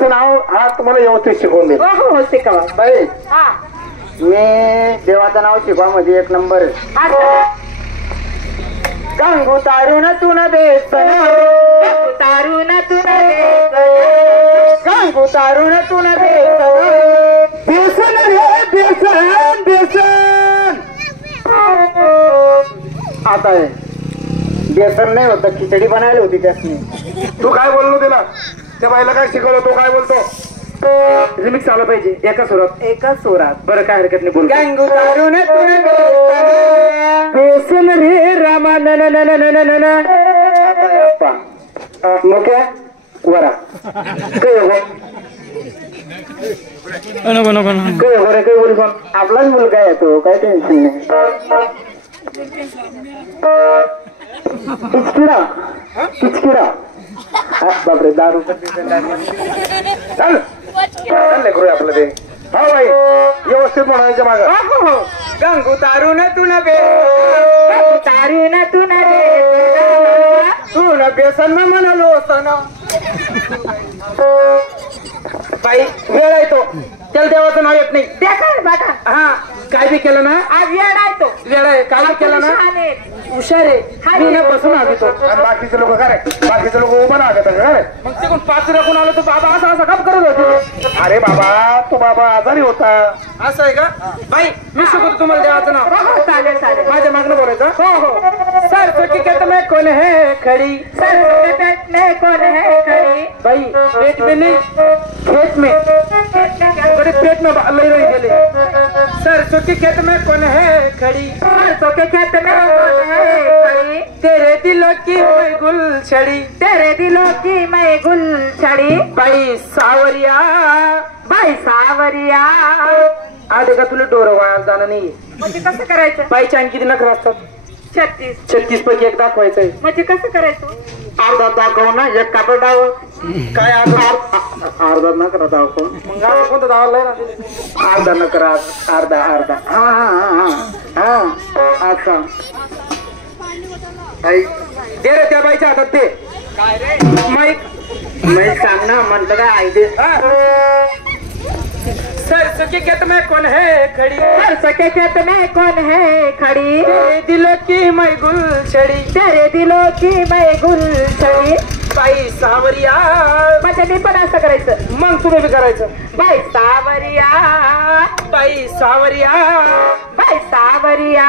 देवाचं नाव हा तुम्हाला व्यवस्थित शिकवून देईल. हो हो शिकवा बाई हा मी देवाचं नाव शिकवा मध्ये एक नंबर आहे. गंगू तारून तू न बेसन तारून तू गंगू तारून तू न बेसन बेसन रे बेसन बेसन आता आहे बेसन नाही होत खिचडी बनायला होती त्यासनी. तू काय बोललो त्याला त्या बाईला काय शिकवलं तो काय बोलतो रिमिक्स आलं पाहिजे एका सुरात बरं काय हरकत नाही बोल. गंगू तारून तू न बेसन रे रामा न न न न न न मग काय वरा काय हो नको नको काय हो रे काय बोलू कोण आपलाच मुलगा आहे तो काय टेन्शन नाही. किचकिडा बापरे दारू चाल करू आपलं ते. हा बाई व्यवस्थित म्हणायचं माझं. गंगू तारून तू न तारून तू न बेसन म्हणालो सण बाई वेळ आहे तो त्याला देवाचं नाव येत नाही. देखा बघा हा काय बी केलं ना आज वेळ आहे तो वेळ आहे काय बी केलं ना हुशार आहे मी ना बसून आलो आणि बाकीचे लोक काय बाकीचे लोक उभं ना काय मग ते कोण पाच कोण आलो तो बाबा असा असा काम करत होते. अरे बाबा तो बाबा आजारी होता असं आहे का बाई मी शिकवतो तुम्हाला देवाचं नाव. चालेल चालेल माझ्या मागणं बोलायचं. हो हो सर हकीकत में कौन है खड़ी पेट में कौन है खड़ी भाई पेट में नहीं खेत में बड़े पेट में लई रही गेले. सरसों के खेत में कौन है खड़ी सरसों के खेत में कौन है खड़ी तेरे दिलों की मैं गुलछड़ी तेरे दिलों की मैं गुलछड़ी बाई सावरिया बाई सावरिया. आधी का तुला डोरं वाया जाणं नाही. म्हणजे कसं करायचं बाईच्या आणखी किती नखर असतात 36 पैकी एक दाखवायचंय. म्हणजे कसं करायचं अर्धा दाखव ना एक कापड डाव काय अर्धा नकरा दाखव मग कोणतं दावलंय ना अर्धा नकरा अर्धा अर्धा हा हा हा हा अच्छा दे रे त्या बाईच्या हातात ते काय रे माईक सांग ना म्हणलं काय आहे ते. सरसों के खेत में कौन है खड़ी सरसों के खेत में कौन है खड़ी तेरे दिलों की मैं गुलछड़ी तेरे दिलों की मैं गुलछड़ी. बाई सावरिया म्हणजे मी पण असं करायचं मग तुम्ही बी करायचं. बाई सावरिया बाई सावरिया बाई सावरिया.